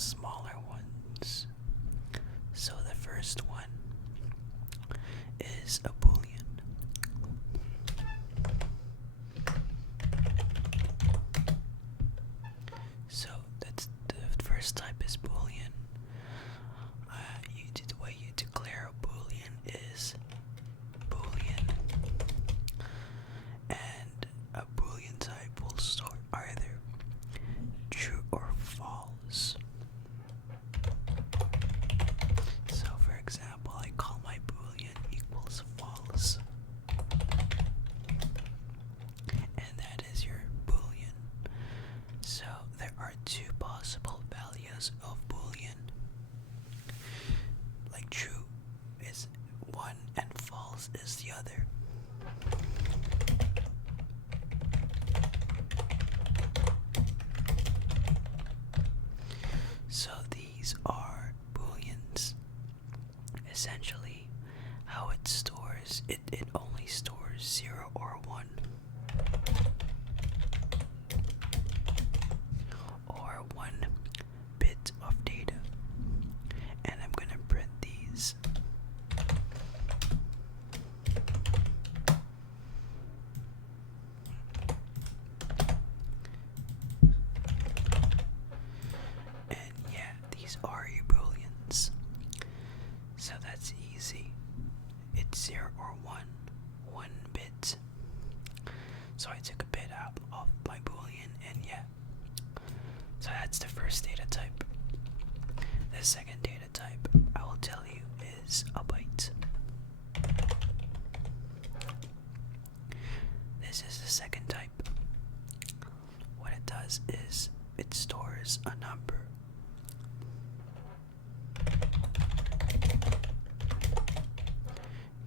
smaller ones. So the first one is a boolean. So that's the first type is boolean. The way you declare a boolean is boolean, and a boolean type will store either true or false. So for example, I call my boolean equals false, and that is your boolean. So there are two possible values of boolean. Like true is one and false is the other. So these are booleans. Essentially, how it stores, it only stores 0 or 1. Or 1 bit of data. And I'm gonna print these. And yeah, these are your booleans. So that's easy. It's 0 or 1 bit. So I took a bit out of my boolean, and yeah. So that's the first data type. The second data type I will tell you is a byte. This is the second type. What it does is it stores a number.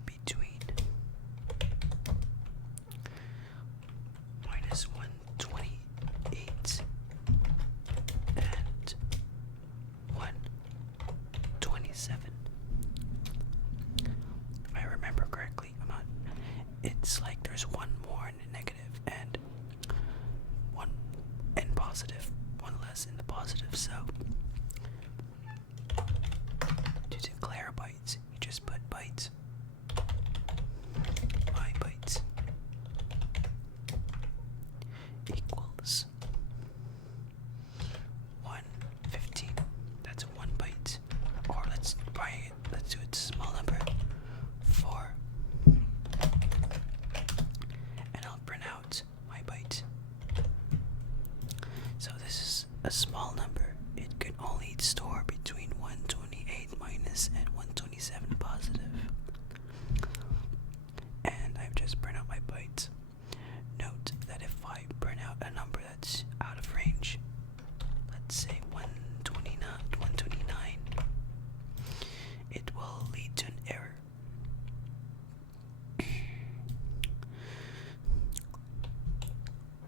Between -128 and 127. If I remember correctly, it's like there's one more in the negative and one in positive, one less in the positive. So to declare bytes, you just put bytes. My bytes equals 115. That's 1 byte. Or let's do it small number, 4. And I'll print out my byte. So this is a small number. It can only store between 128 minus and 127 positive. And I've just printed out my bytes. Note that if I print out a number that's out of range, let's say 129, it will lead to an error.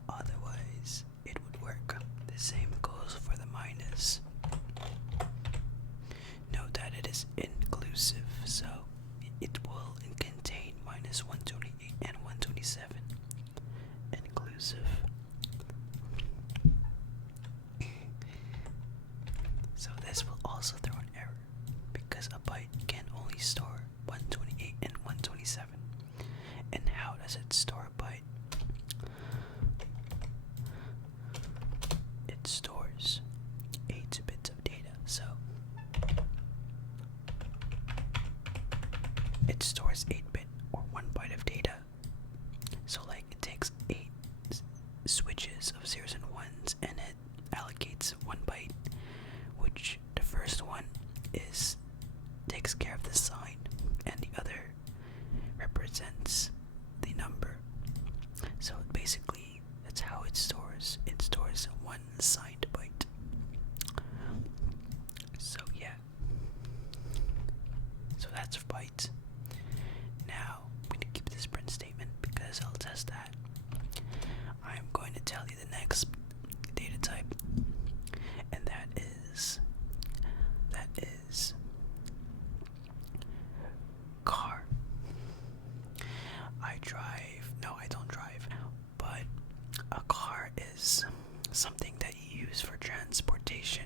Otherwise, it would work. The same goes for the minus. Note that it is inclusive, so it will contain -128 and 127. Inclusive. So this will also throw an error because a byte can only store 128 and 127. And how does it store a byte? It stores 8 bits of data. So it stores 8-bit or 1 byte of data. So like it takes 8 switches of zeros and ones and it allocates 1 byte, which the first one takes care of the sign and the other represents the number. So basically that's how it stores. It stores 1 signed byte. So yeah. So that's byte. Now I'm going to keep this print statement because I'll test that. I'm going to tell you the next data type, and that is car. I don't drive, but a car is something that you use for transportation.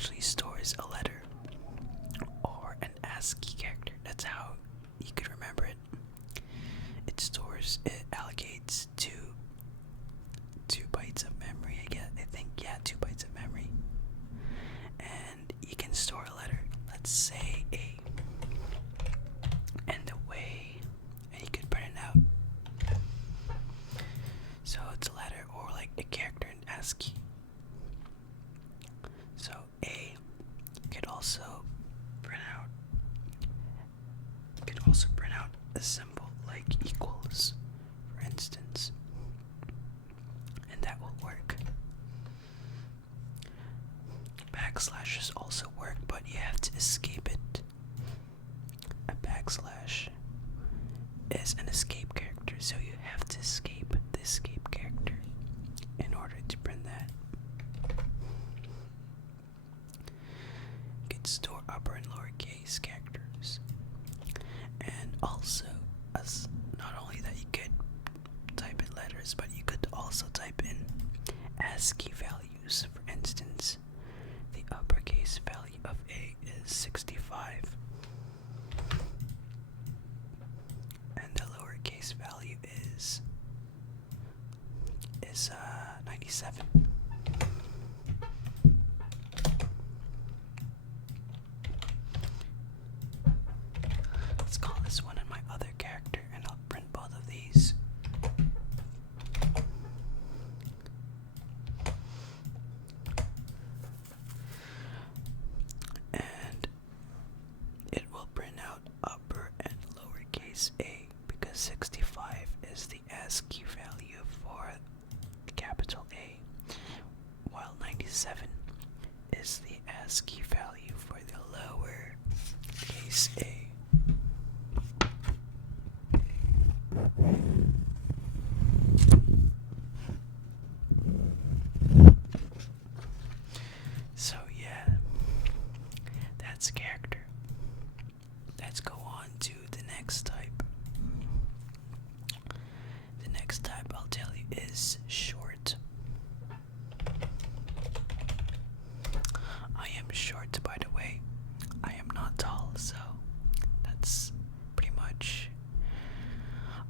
actually stores a letter or an ASCII character. That's how you could remember it. It allocates two bytes of memory. I think, yeah, 2 bytes of memory. And you can store a letter. Let's say A. And and you could print it out. So it's a letter or like a character in ASCII. So A could also print out a symbol like equals, for instance, and that will work. Backslashes also work, but you have to escape it. A backslash is an escape character, so you have to escape the escape character in order to print that. You can store upper and lowercase characters. And also, not only that you could type in letters, but you could also type in ASCII values. For instance, the uppercase value of A is 65. And the lowercase value is 97. Let's call this one in my other character, and I'll print both of these. And it will print out upper and lowercase a, because 65 is the ASCII value for capital A, while 97 is the ASCII value for the lowercase a. So yeah, that's character. Let's go on to the next type. The next type I'll tell you is short. I am short, by the way. I am not tall, so that's pretty much,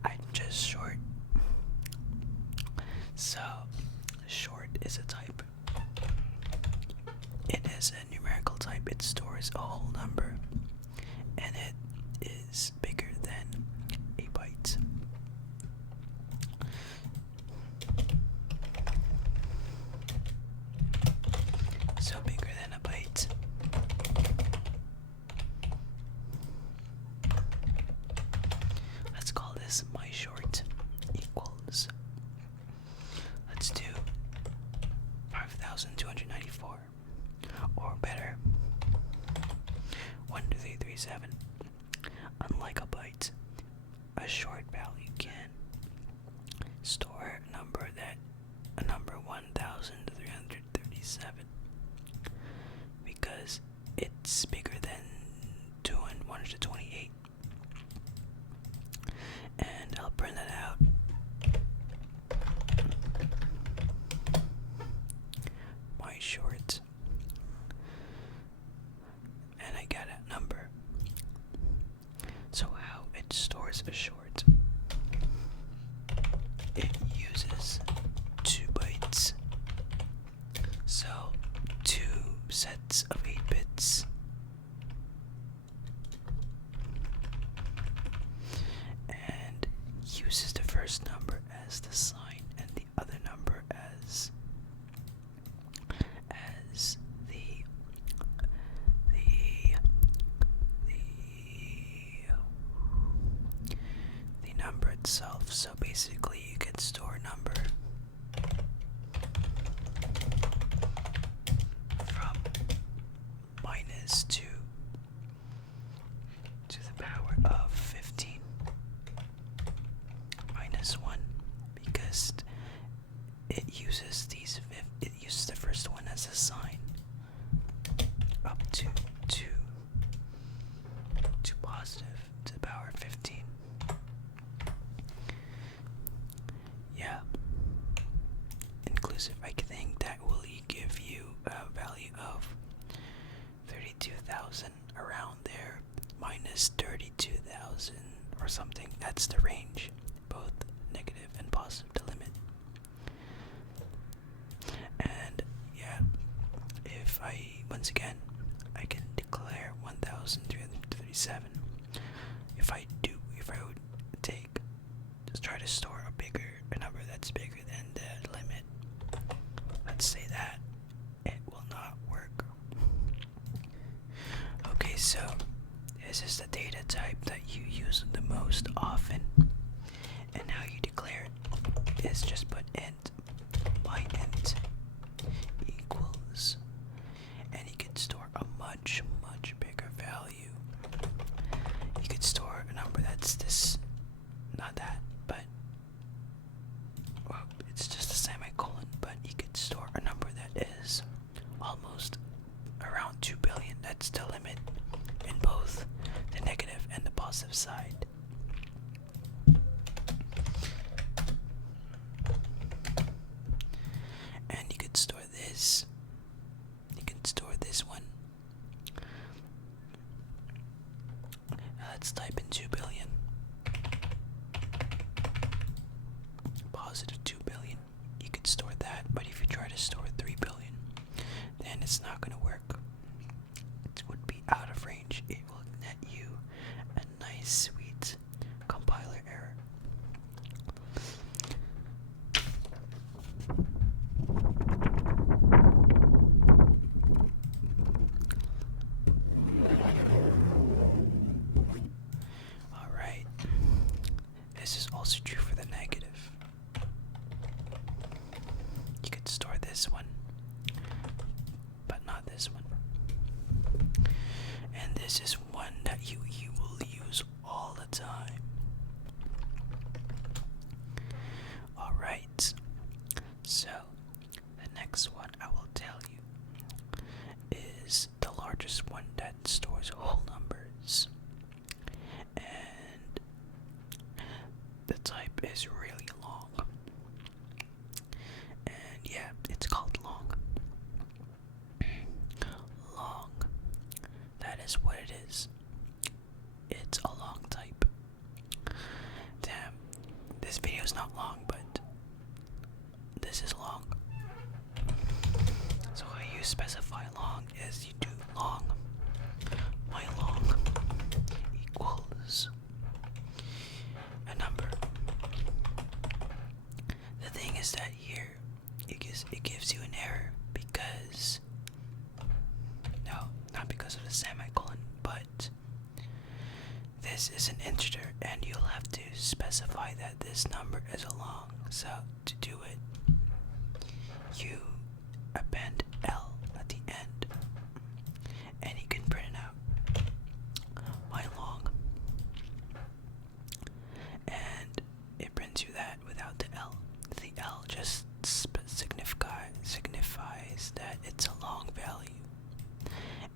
I'm just short. So, short is a type. It is a numerical type. It stores a whole number, and it is bigger than a byte. So bigger than a byte. Let's call this my short equals. Let's do 5,294. Or better, 12337. Unlike a byte, a short value can store a number 1,337, because it's bigger than 2 and 128. And I'll print that out. My short. And I got a number. So how it stores a short? It uses 2 bytes. So 2 sets of 8 bits. And uses the first number as the sign and the other number as the number itself. So basically you can store a number from -2 to the power of 15 -1, because it uses the first one as a sign, up to positive to the power of 15. Yeah, inclusive. I think that will give you a value of something. That's the range, both negative and positive delimit. And yeah, if once again, I can declare 1337. If I would just try to store a number that's bigger than the limit, let's say that, it will not work. Okay, so this is the data type that you use the most often, and how you declare it is just put int byte equals, and you can store a much bigger value. You could store a number that's this, not that, but well, it's just a semicolon, but you could store a number that is almost around 2 billion. That's the limit in both the negative and the positive side. And you could store this. You can store this one. Let's type in 2 billion. Positive 2 billion. You could store that, but if you try to store 3 billion, then it's not going to work. It would be out of range. It will net you a nice, sweet compiler error. Alright. This is also true for the negative. You could store this one, but not this one. And this is one that you will use all the time. Alright, so the next one I will tell you is the largest one that stores whole numbers. And the type is really long. And yeah, it's called long. Long. That is what it is. It's a long type. Damn, this video is not long, but this is long. So how you specify long is you do long. My long equals a number. The thing is that here it gives you an error because, no, not because of the semicolon, but this is an integer and you'll have to specify that this number is a long. So to do it, you append L at the end and you can print it out. My long. And it prints you that without the L. The L just signifies that it's a long value.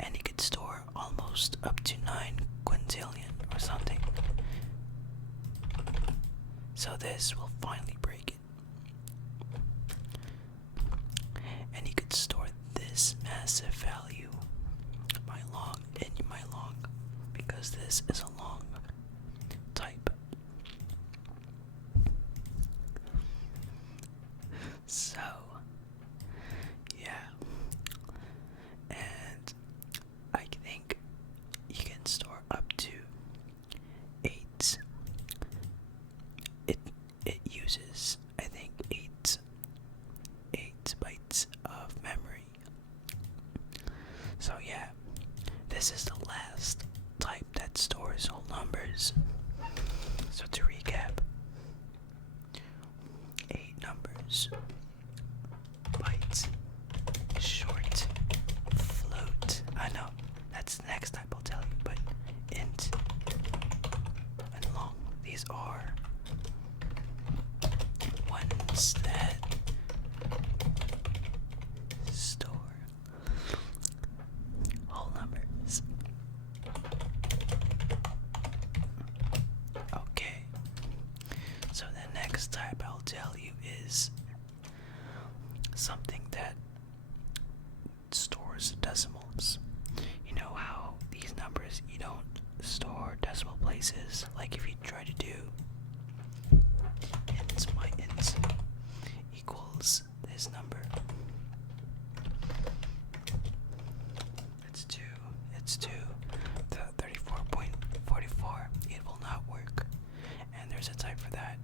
And it could store almost up to 9 quintillion or something. So this will finally break it. And you could store this massive value, my long, in my long, because this is a long type. So, yeah. And I think you can store up to 8. It uses, I think, 8 bytes of memory. So yeah, this is the last type that stores whole numbers. So to recap, 8 numbers, bytes, short, float. I know, that's the next type I'll tell you, but int and long. These are ones that store whole numbers. Okay, so the next type I'll tell you is something that stores decimals. You know how these numbers, you don't store decimal places. Like if you try to there's a type for that.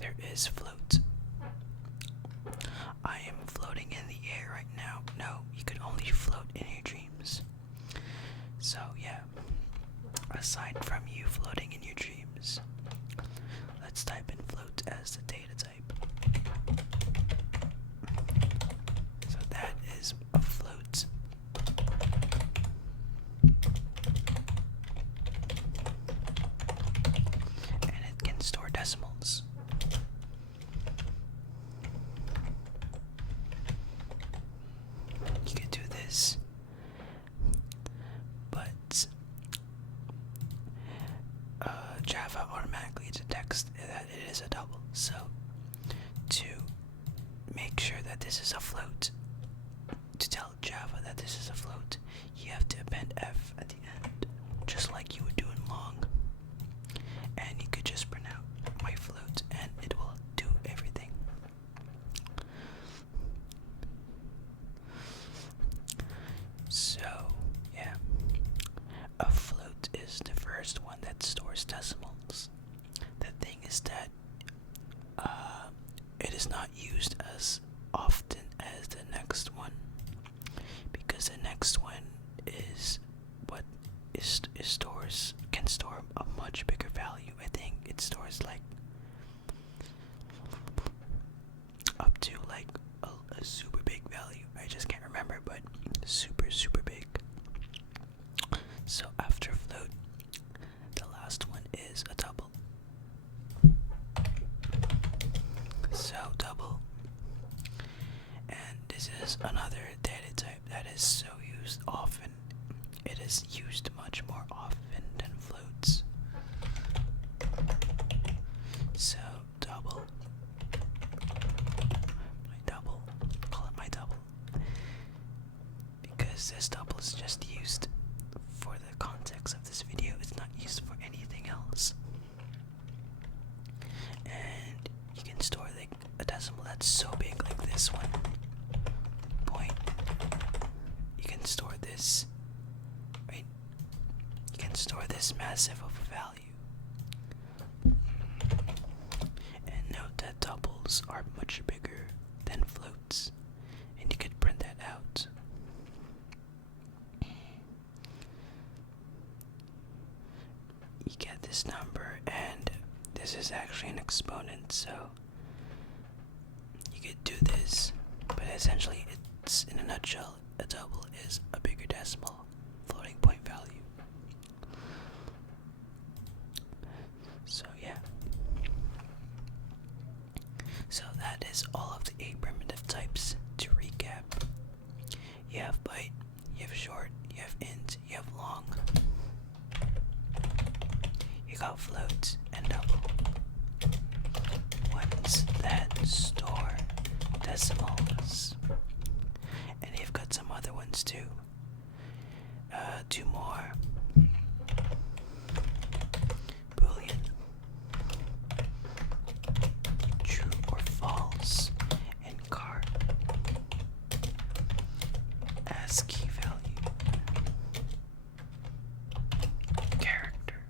There is float. I am floating in the air right now. No, you could only float in your dreams. So yeah, aside from you floating in your dreams, let's type in float as the data type. So that is a float. And it can store decimals. You could do this, but Java automatically detects that it is a double. So to make sure that this is a float, to tell Java that this is a float, you have to append f at the end, just like you would do in long. And you could just print out my float and it will do everything. So yeah, a float is the first one that stores decimals. The thing is that it is not used as often as the next one, because the next one is what can store a much bigger value. I think it stores like up to like a super big value. I just can't remember, but super big. So after float, the last one is a double. So double, and this is another data type that is so used often. It is used much more often than floats. So double, my double, call it my double, because this double is just used for the context of this video. It's not used for anything else. And you can store like a decimal that's so big, like this one. Point. You can store this, right? You can store this massive of a value. And note that doubles are much bigger than floats, and you could print that out. You get this number, and this is actually an exponent, so you could do this, but essentially it's, in a nutshell, a double is a bigger decimal floating point value. So yeah. So that is all of the 8 primitive types. To recap, you have byte, you have short, you have int, you have long. You got float and double. Ones that store decimals. And you've got some other ones too. 2 more. Boolean. True or false. And char. ASCII value. Character.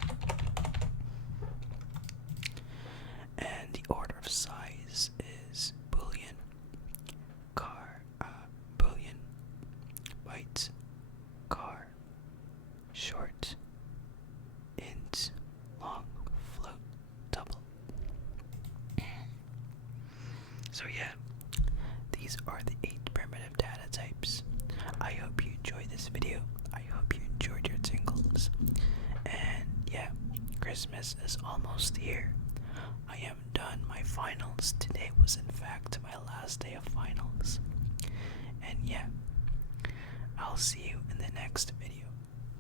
And the order of size is boolean, boolean, byte, char, short, int, long, float, double. So yeah, these are the 8 primitive data types. I hope you enjoyed this video. I hope you enjoyed your tingles. And yeah, Christmas is almost here. I am done my finals. Today was in fact my last day of finals. And yeah, I'll see you in the next video.